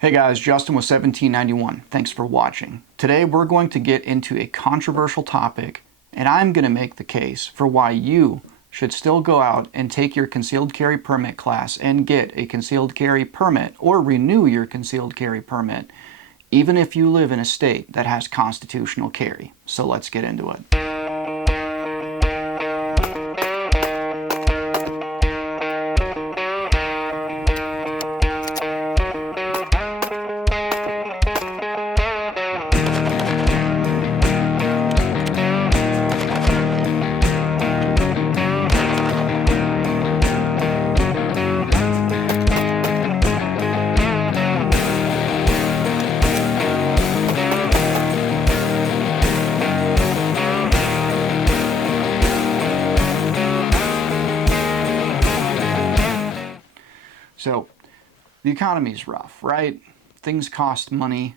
Hey guys, Justin with 1791. Thanks for watching. Today we're going to get into a controversial topic, and I'm going to make the case for why you should still go out and take your concealed carry permit class and get a concealed carry permit or renew your concealed carry permit, even if you live in a state that has constitutional carry. So let's get into it. So, the economy's rough, right? Things cost money,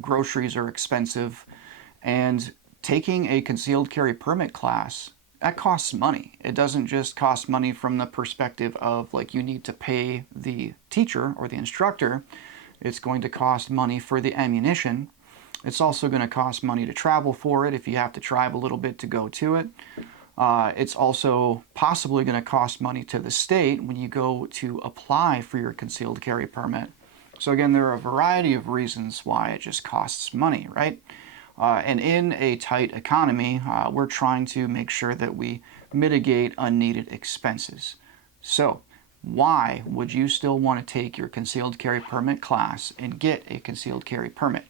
groceries are expensive, and taking a concealed carry permit class, that costs money. It doesn't just cost money from the perspective of like you need to pay the teacher or the instructor. It's going to cost money for the ammunition. It's also going to cost money to travel for it if you have to drive a little bit to go to it. It's also possibly going to cost money to the state when you go to apply for your concealed carry permit. So again, there are a variety of reasons why it just costs money, right? And in a tight economy, we're trying to make sure that we mitigate unneeded expenses. So why would you still want to take your concealed carry permit class and get a concealed carry permit,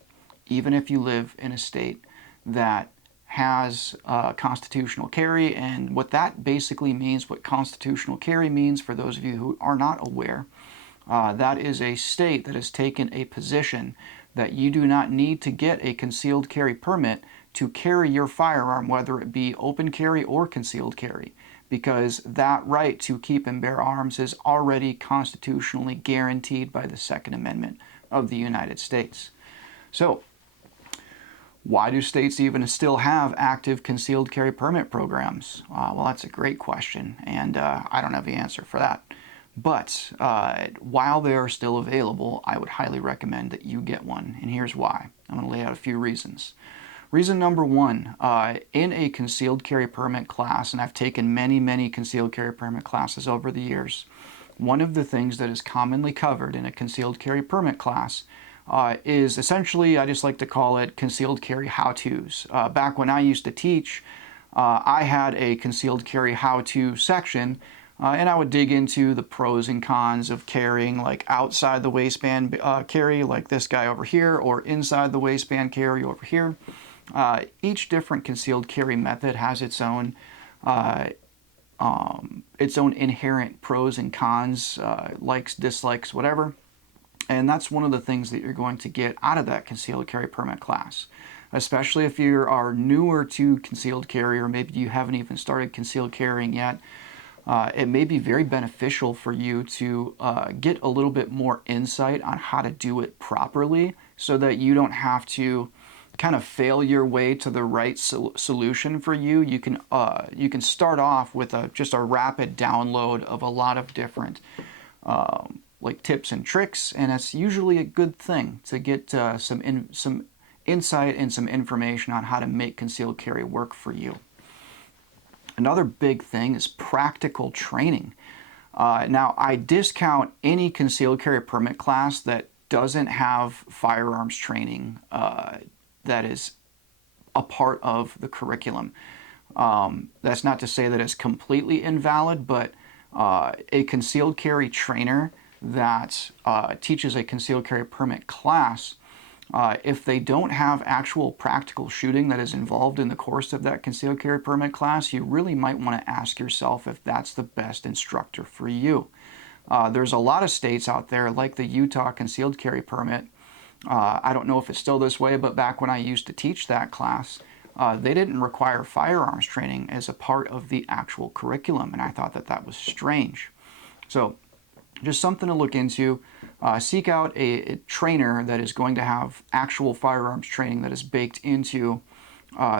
even if you live in a state that has constitutional carry? And what that basically means, what constitutional carry means, for those of you who are not aware, that is a state that has taken a position that you do not need to get a concealed carry permit to carry your firearm, whether it be open carry or concealed carry, because that right to keep and bear arms is already constitutionally guaranteed by the Second Amendment of the United States. So, why do states even still have active concealed carry permit programs? Well, that's a great question, and I don't have the answer for that. But while they are still available, I would highly recommend that you get one, and here's why. I'm going to lay out a few reasons. Reason number one, in a concealed carry permit class, and I've taken many concealed carry permit classes over the years, one of the things that is commonly covered in a concealed carry permit class is essentially, I just like to call it concealed carry how-tos. Back when I used to teach, I had a concealed carry how-to section, and I would dig into the pros and cons of carrying like outside the waistband carry, like this guy over here, or inside the waistband carry over here. Each different concealed carry method has its own inherent pros and cons, likes, dislikes, whatever. And that's one of the things that you're going to get out of that concealed carry permit class, especially if you are newer to concealed carry, or maybe you haven't even started concealed carrying yet. It may be very beneficial for you to get a little bit more insight on how to do it properly, so that you don't have to kind of fail your way to the right solution for you. You can start off with just a rapid download of a lot of different like tips and tricks, and it's usually a good thing to get some insight and some information on how to make concealed carry work for you. Another big thing is practical training. Now, I discount any concealed carry permit class that doesn't have firearms training that is a part of the curriculum. That's not to say that it's completely invalid, but a concealed carry trainer that teaches a concealed carry permit class, if they don't have actual practical shooting that is involved in the course of that concealed carry permit class, you really might want to ask yourself if that's the best instructor for you. There's a lot of states out there, like the Utah concealed carry permit. I don't know if it's still this way, but back when I used to teach that class, they didn't require firearms training as a part of the actual curriculum, and I thought that that was strange. So, just something to look into. Seek out a trainer that is going to have actual firearms training that is baked into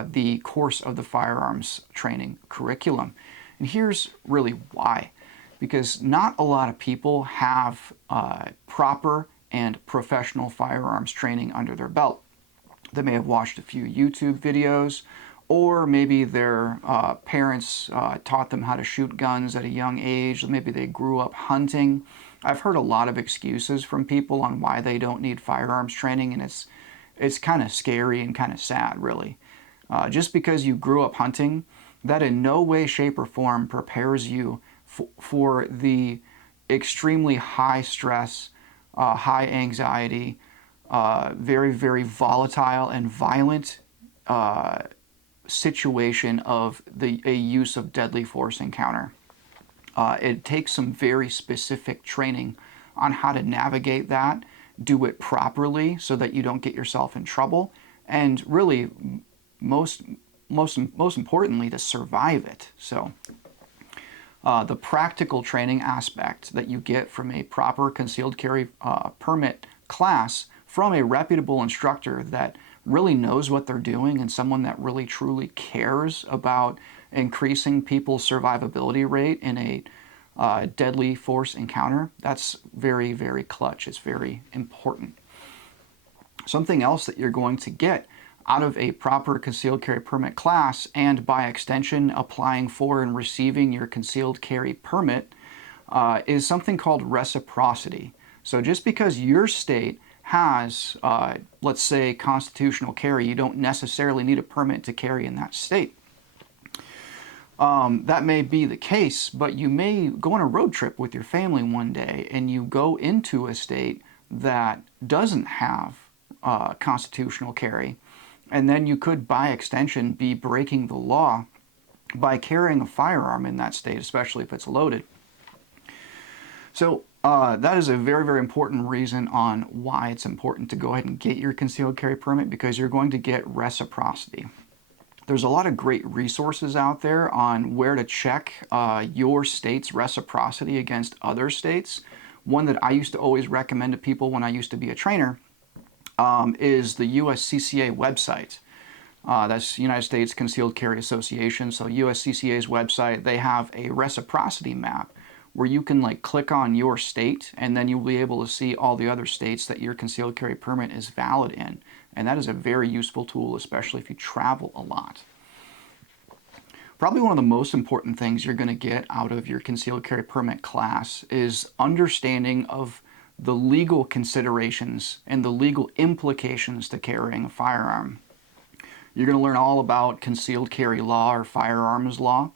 the course of the firearms training curriculum. And here's really why. Because not a lot of people have proper and professional firearms training under their belt. They may have watched a few YouTube videos, or maybe their parents taught them how to shoot guns at a young age. Maybe they grew up hunting. I've heard a lot of excuses from people on why they don't need firearms training, and it's kind of scary and kind of sad, really. Just because you grew up hunting, that in no way, shape, or form prepares you for the extremely high stress, high anxiety, very, very volatile and violent situation of a use of deadly force encounter. It takes some very specific training on how to navigate that, do it properly so that you don't get yourself in trouble, and really, most importantly, to survive it. So the practical training aspect that you get from a proper concealed carry permit class from a reputable instructor that really knows what they're doing and someone that really truly cares about increasing people's survivability rate in a deadly force encounter, that's very, very clutch. It's very important. Something else that you're going to get out of a proper concealed carry permit class, and by extension applying for and receiving your concealed carry permit, is something called reciprocity. So just because your state has, let's say, constitutional carry, you don't necessarily need a permit to carry in that state. That may be the case, but you may go on a road trip with your family one day and you go into a state that doesn't have constitutional carry, and then you could, by extension, be breaking the law by carrying a firearm in that state, especially if it's loaded. So that is a very, very important reason on why it's important to go ahead and get your concealed carry permit, because you're going to get reciprocity. There's a lot of great resources out there on where to check your state's reciprocity against other states. One that I used to always recommend to people when I used to be a trainer is the USCCA website. That's United States Concealed Carry Association. So USCCA's website, they have a reciprocity map where you can click on your state, and then you'll be able to see all the other states that your concealed carry permit is valid in. And that is a very useful tool, especially if you travel a lot. Probably one of the most important things you're going to get out of your concealed carry permit class is understanding of the legal considerations and the legal implications to carrying a firearm. You're going to learn all about concealed carry law or firearms law,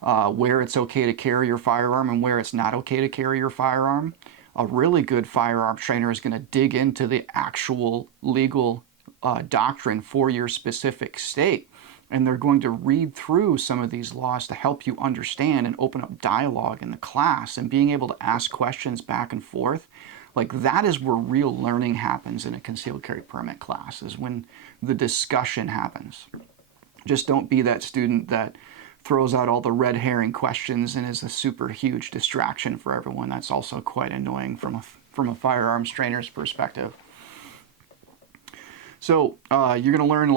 where it's okay to carry your firearm and where it's not okay to carry your firearm. A really good firearm trainer is going to dig into the actual legal doctrine for your specific state, and they're going to read through some of these laws to help you understand and open up dialogue in the class, and being able to ask questions back and forth. That is where real learning happens in a concealed carry permit class, is when the discussion happens. Just don't be that student that throws out all the red herring questions and is a super huge distraction for everyone. That's also quite annoying from a firearms trainer's perspective. So you're going to learn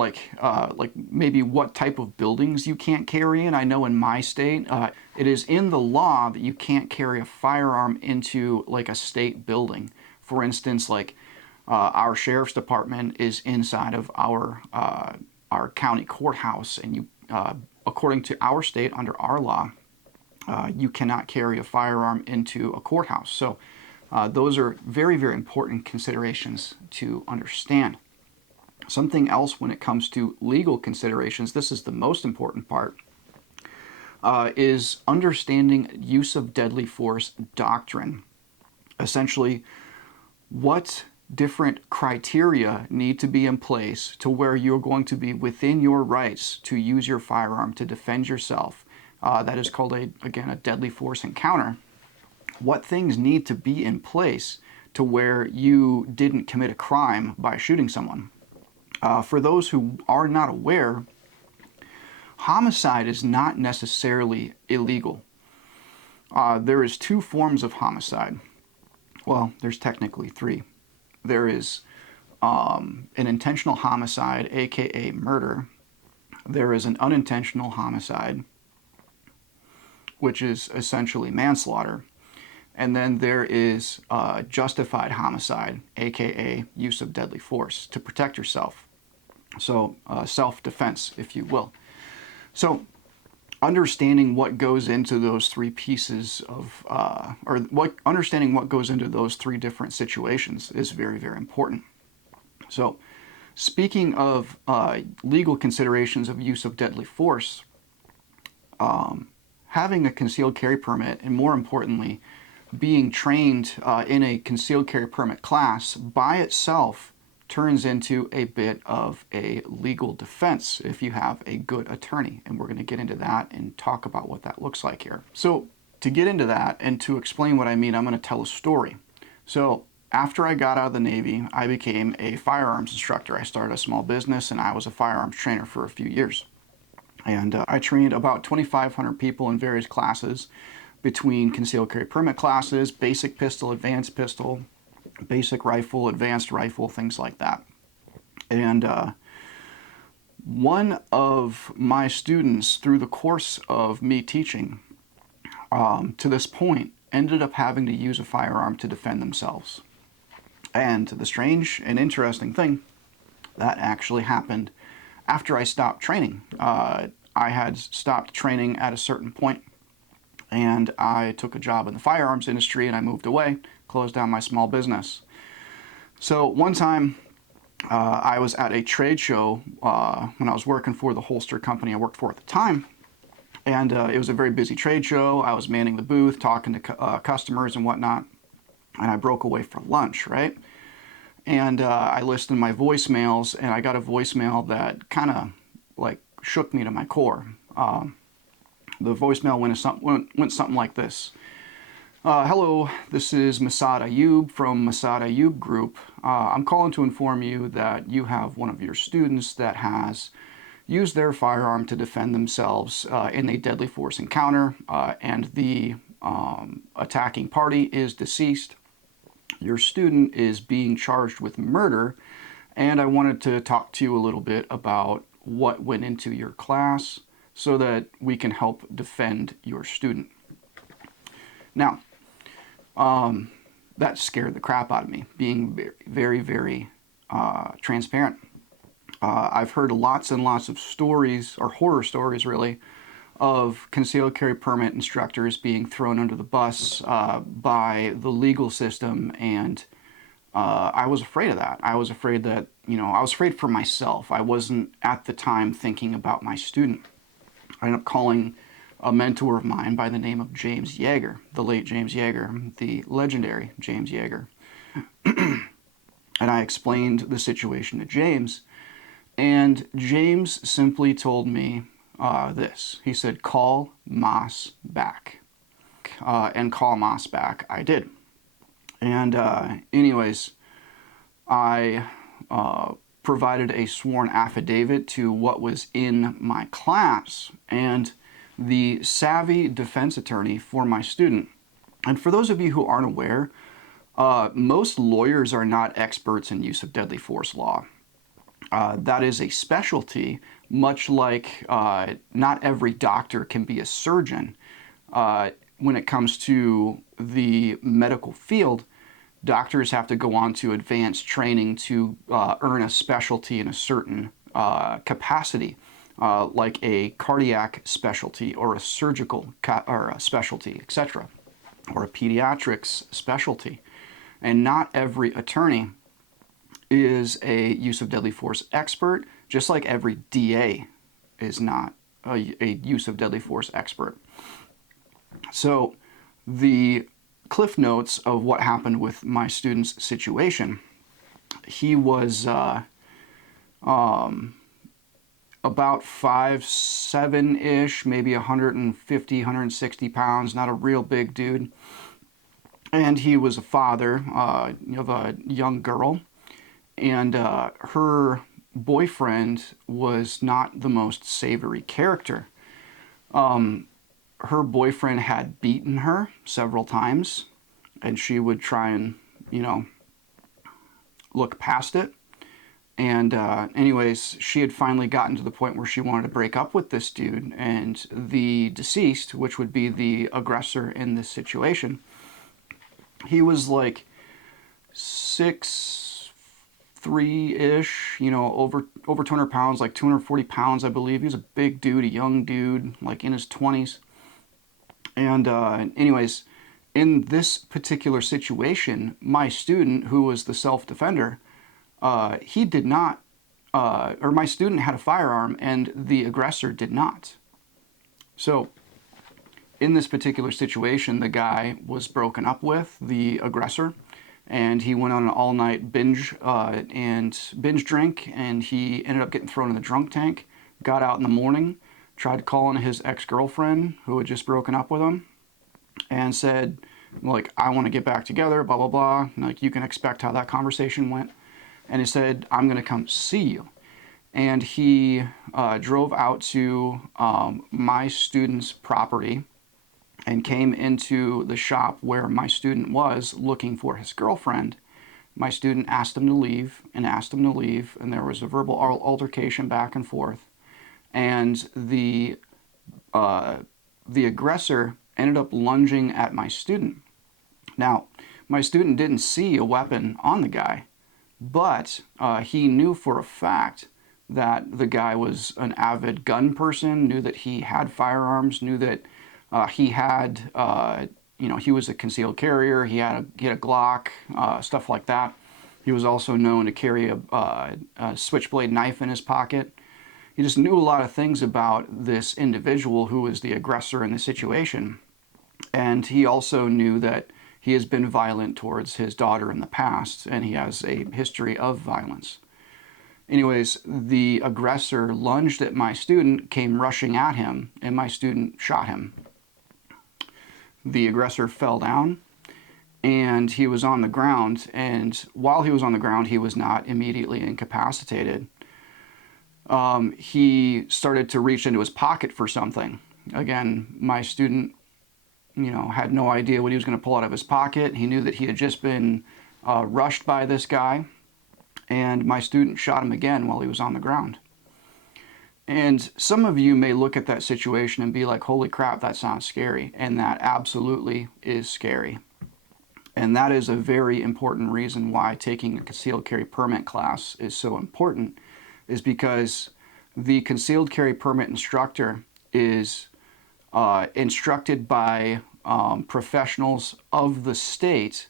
maybe what type of buildings you can't carry in. I know in my state, it is in the law that you can't carry a firearm into a state building. For instance, our sheriff's department is inside of our county courthouse, and you, according to our state, under our law, you cannot carry a firearm into a courthouse. So those are very, very important considerations to understand. Something else when it comes to legal considerations, this is the most important part, is understanding use of deadly force doctrine. Essentially, what different criteria need to be in place to where you're going to be within your rights to use your firearm to defend yourself. That is called, again, a deadly force encounter. What things need to be in place to where you didn't commit a crime by shooting someone. For those who are not aware, homicide is not necessarily illegal. There is two forms of homicide. Well, there's technically three. There is an intentional homicide, aka murder. There is an unintentional homicide, which is essentially manslaughter. and then there is justified homicide, aka use of deadly force to protect yourself. So self-defense, if you will. So understanding what goes into those three pieces of, understanding what goes into those three different situations is very, very important. So speaking of legal considerations of use of deadly force, having a concealed carry permit, and more importantly, being trained in a concealed carry permit class by itself turns into a bit of a legal defense if you have a good attorney. And we're going to get into that and talk about what that looks like here. So to get into that and to explain what I mean, I'm going to tell a story. So after I got out of the Navy, I became a firearms instructor. I started a small business and I was a firearms trainer for a few years. And I trained about 2,500 people in various classes between concealed carry permit classes, basic pistol, advanced pistol, basic rifle, advanced rifle, things like that. And one of my students, through the course of me teaching to this point, ended up having to use a firearm to defend themselves. And the strange and interesting thing, that actually happened after I stopped training. I had stopped training at a certain point, and I took a job in the firearms industry, and I moved away, closed down my small business. So one time I was at a trade show when I was working for the holster company I worked for at the time, and it was a very busy trade show. I was manning the booth, talking to customers and whatnot, and I broke away for lunch, right? And I listened to my voicemails, and I got a voicemail that kind of like shook me to my core. The voicemail went something like this. Hello, this is Masad Ayub from Masad Ayub Group. I'm calling to inform you that you have one of your students that has used their firearm to defend themselves in a deadly force encounter, and the attacking party is deceased. Your student is being charged with murder, and I wanted to talk to you a little bit about what went into your class so that we can help defend your student. Now, that scared the crap out of me, being very, very transparent. I've heard lots and lots of stories, or horror stories really, of concealed carry permit instructors being thrown under the bus by the legal system, and I was afraid of that. I was afraid that, I was afraid for myself. I wasn't at the time thinking about my student. I ended up calling a mentor of mine by the name of James Yeager, the late James Yeager, the legendary James Yeager. And I explained the situation to James, and James simply told me this. He said, call Moss back. And call Moss back I did. And anyways, I provided a sworn affidavit to what was in my class, and the savvy defense attorney for my student. And for those of you who aren't aware, most lawyers are not experts in use of deadly force law. That is a specialty, much like not every doctor can be a surgeon. When it comes to the medical field, doctors have to go on to advanced training to earn a specialty in a certain capacity. Like a cardiac specialty or a surgical or a specialty, etc., or a pediatrics specialty. And not every attorney is a use of deadly force expert, just like every DA is not a use of deadly force expert. So the cliff notes of what happened with my student's situation, he was about 5'7"-ish, maybe 150, 160 pounds, not a real big dude. And he was a father of a young girl, and her boyfriend was not the most savory character. Her boyfriend had beaten her several times, and she would try and, look past it. And anyways, she had finally gotten to the point where she wanted to break up with this dude, and the deceased, which would be the aggressor in this situation, He was like 6'3" ish, over 200 pounds, like 240 pounds, I believe. He was a big dude, a young dude, like in his 20s. And anyways, in this particular situation, my student, who was the self-defender, he did not, or my student had a firearm and the aggressor did not. So in this particular situation, the guy was broken up with, the aggressor, and he went on an all-night binge drink, and he ended up getting thrown in the drunk tank, got out in the morning, tried calling his ex-girlfriend who had just broken up with him, and said, like, I want to get back together, blah, blah, blah. Like, you can expect how that conversation went. And he said, I'm going to come see you. And he drove out to my student's property and came into the shop where my student was looking for his girlfriend. My student asked him to leave and asked him to leave, and there was a verbal altercation back and forth. And the aggressor ended up lunging at my student. Now, my student didn't see a weapon on the guy, but he knew for a fact that the guy was an avid gun person, knew that he had firearms, knew that he had, he was a concealed carrier, he had a Glock, stuff like that. He was also known to carry a switchblade knife in his pocket. He just knew a lot of things about this individual who was the aggressor in the situation. And he also knew that he has been violent towards his daughter in the past, and he has a history of violence. Anyways, the aggressor lunged at my student, came rushing at him, and my student shot him. The aggressor fell down, and he was on the ground, and while he was on the ground, he was not immediately incapacitated. He started to reach into his pocket for something. Again, my student, had no idea what he was going to pull out of his pocket. He knew that he had just been rushed by this guy, and my student shot him again while he was on the ground. And some of you may look at that situation and be like, holy crap, that sounds scary. And that absolutely is scary. And that is a very important reason why taking a concealed carry permit class is so important, is because the concealed carry permit instructor is instructed by professionals of the state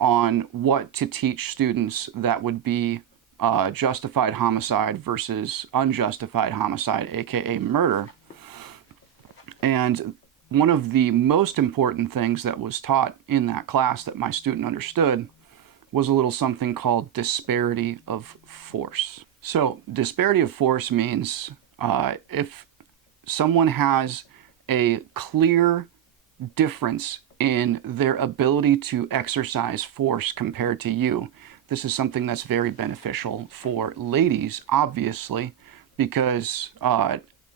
on what to teach students that would be justified homicide versus unjustified homicide, aka murder. And one of the most important things that was taught in that class that my student understood was a little something called disparity of force. So disparity of force means if someone has a clear difference in their ability to exercise force compared to you, this is something that's very beneficial for ladies, obviously, because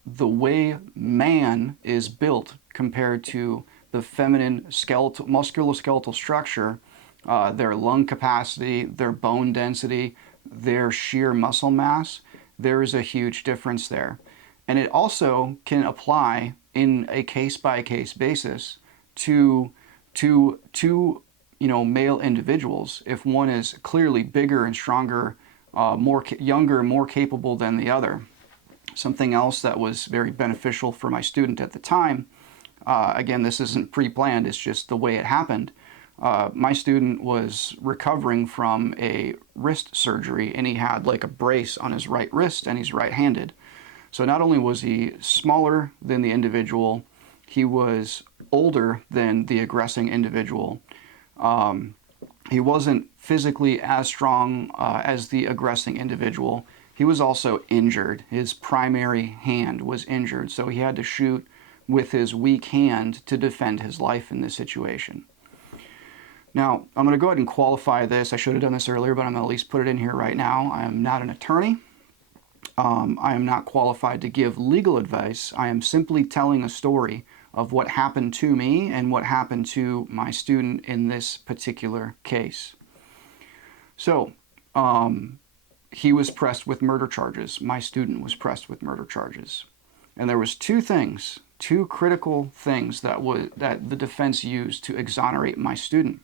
the way man is built compared to the feminine musculoskeletal structure, their lung capacity, their bone density, their sheer muscle mass, there is a huge difference there. And it also can apply in a case-by-case basis to male individuals. If one is clearly bigger and stronger, younger, more capable than the other. Something else that was very beneficial for my student at the time, again, this isn't pre-planned, it's just the way it happened. My student was recovering from a wrist surgery, and he had like a brace on his right wrist, and he's right-handed. So not only was he smaller than the individual, he was older than the aggressing individual. He wasn't physically as strong as the aggressing individual. He was also injured. His primary hand was injured, so he had to shoot with his weak hand to defend his life in this situation. Now, I'm going to go ahead and qualify this. I should have done this earlier, but I'm going to at least put it in here right now. I am not an attorney. I am not qualified to give legal advice. I am simply telling a story of what happened to me and what happened to my student in this particular case. So, he was pressed with murder charges. My student was pressed with murder charges. And there was two critical things that the defense used to exonerate my student.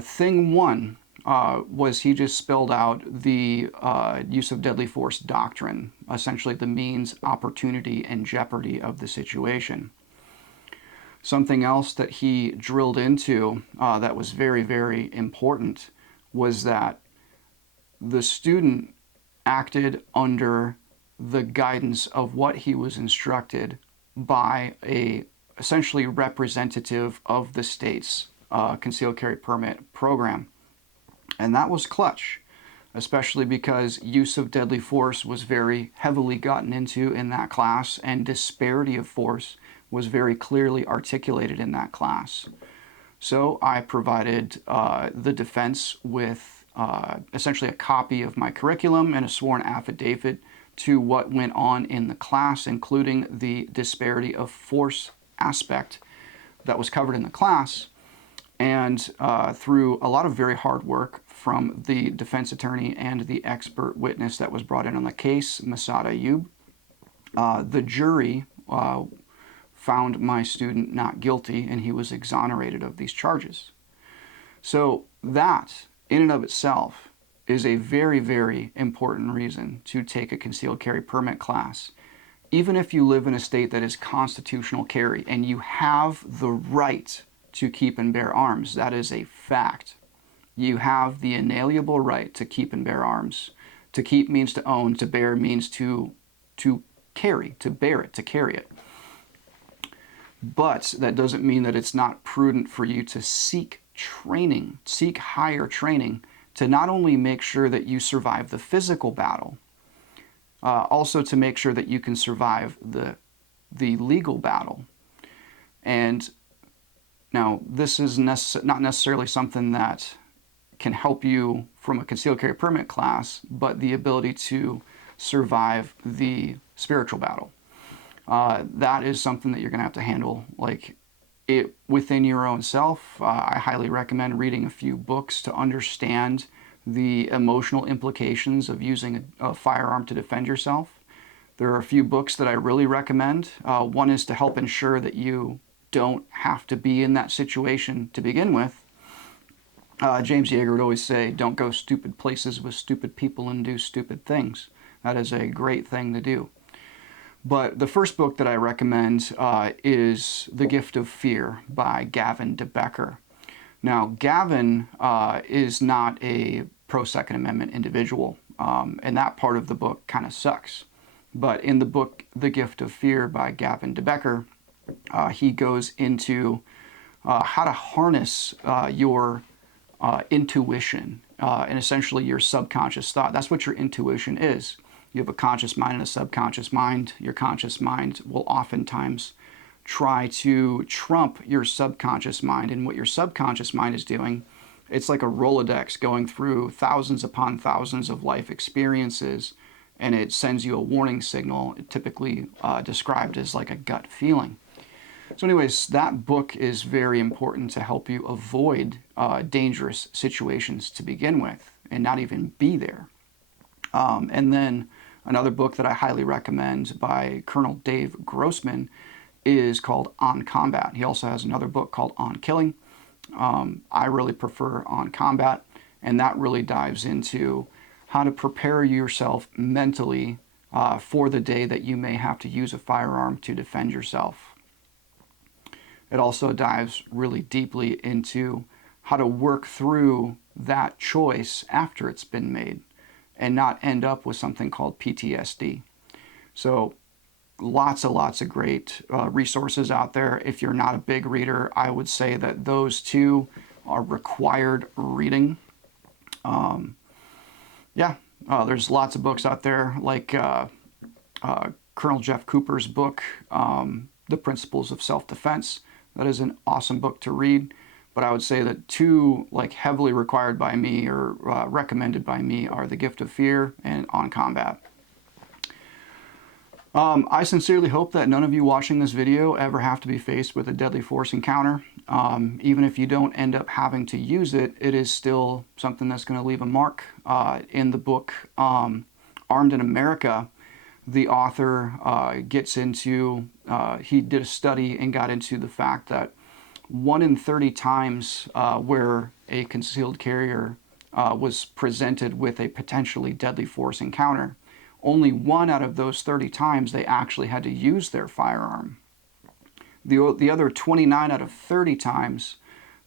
Thing one was he just spelled out the use of deadly force doctrine, essentially the means, opportunity, and jeopardy of the situation. Something else that he drilled into that was very, very important was that the student acted under the guidance of what he was instructed by a essentially representative of the state's concealed carry permit program. And that was clutch, especially because use of deadly force was very heavily gotten into in that class, and disparity of force was very clearly articulated in that class. So I provided the defense with essentially a copy of my curriculum and a sworn affidavit to what went on in the class, including the disparity of force aspect that was covered in the class. And through a lot of very hard work from the defense attorney and the expert witness that was brought in on the case, Masad Ayub, the jury found my student not guilty, and he was exonerated of these charges. So that, in and of itself, is a very, very important reason to take a concealed carry permit class. Even if you live in a state that is constitutional carry and you have the right to keep and bear arms, that is a fact. You have the inalienable right to keep and bear arms. To keep means to own, to bear means to carry, to bear it, to carry it. But that doesn't mean that it's not prudent for you to seek training, seek higher training, to not only make sure that you survive the physical battle, also to make sure that you can survive the legal battle. And now, this is not necessarily something that can help you from a concealed carry permit class, but the ability to survive the spiritual battle. That is something that you're going to have to handle within your own self. I highly recommend reading a few books to understand the emotional implications of using a firearm to defend yourself. There are a few books that I really recommend. One is to help ensure that you don't have to be in that situation to begin with. James Yeager would always say, don't go stupid places with stupid people and do stupid things. That is a great thing to do. But the first book that I recommend is The Gift of Fear by Gavin de Becker. Now, Gavin is not a pro-Second Amendment individual, and that part of the book kind of sucks. But in the book The Gift of Fear by Gavin de Becker, he goes into how to harness your intuition and essentially your subconscious thought. That's what your intuition is. You have a conscious mind and a subconscious mind. Your conscious mind will oftentimes try to trump your subconscious mind. And what your subconscious mind is doing, it's like a Rolodex going through thousands upon thousands of life experiences, and it sends you a warning signal, typically described as like a gut feeling. So anyways, that book is very important to help you avoid dangerous situations to begin with and not even be there. And then another book that I highly recommend by Colonel Dave Grossman is called On Combat. He also has another book called On Killing. I really prefer On Combat, and that really dives into how to prepare yourself mentally for the day that you may have to use a firearm to defend yourself. It also dives really deeply into how to work through that choice after it's been made and not end up with something called PTSD. So lots of great resources out there. If you're not a big reader, I would say that those two are required reading. There's lots of books out there like Colonel Jeff Cooper's book, The Principles of Self-Defense. That is an awesome book to read. But I would say that two heavily required by me or recommended by me are The Gift of Fear and On Combat. I sincerely hope that none of you watching this video ever have to be faced with a deadly force encounter. Even if you don't end up having to use it, it is still something that's going to leave a mark. In the book Armed in America, the author gets into, he did a study and got into the fact that 1 in 30 times where a concealed carrier was presented with a potentially deadly force encounter, only 1 out of those 30 times they actually had to use their firearm. The other 29 out of 30 times,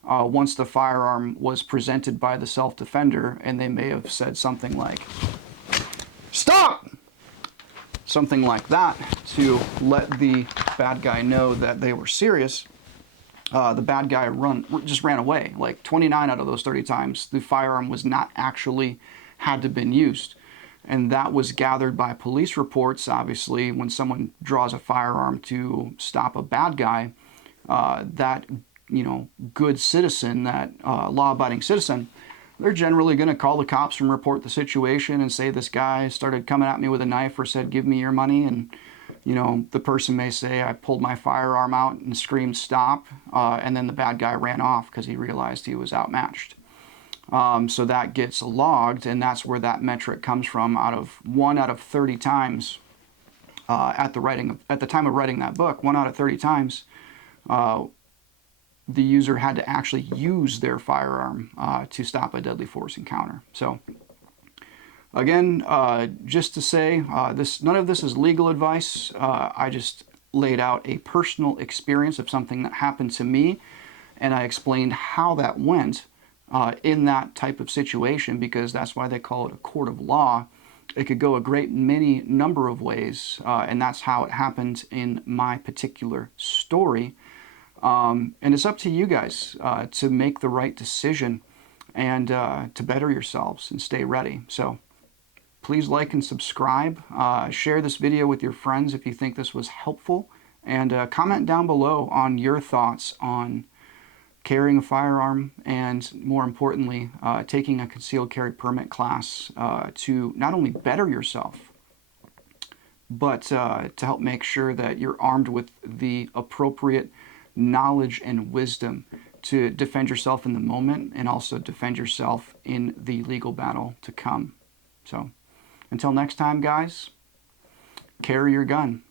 once the firearm was presented by the self-defender, and they may have said something like, "Stop!" something like that to let the bad guy know that they were serious, the bad guy just ran away. Like 29 out of those 30 times, the firearm was not actually had to been used. And that was gathered by police reports. Obviously, when someone draws a firearm to stop a bad guy, that, good citizen, that law-abiding citizen, they're generally going to call the cops and report the situation and say, this guy started coming at me with a knife or said, give me your money. And, the person may say, I pulled my firearm out and screamed, stop. And then the bad guy ran off because he realized he was outmatched. So that gets logged, and that's where that metric comes from. 1 out of 30 times at the time of writing that book, 1 out of 30 times, the user had to actually use their firearm to stop a deadly force encounter. So again, just to say, none of this is legal advice. I just laid out a personal experience of something that happened to me, and I explained how that went in that type of situation, because that's why they call it a court of law. It could go a great many number of ways, and that's how it happened in my particular story. And it's up to you guys to make the right decision and to better yourselves and stay ready. So please like and subscribe. Share this video with your friends if you think this was helpful, and comment down below on your thoughts on carrying a firearm, and more importantly, taking a concealed carry permit class to not only better yourself, but to help make sure that you're armed with the appropriate knowledge and wisdom to defend yourself in the moment, and also defend yourself in the legal battle to come. So until next time, guys, carry your gun.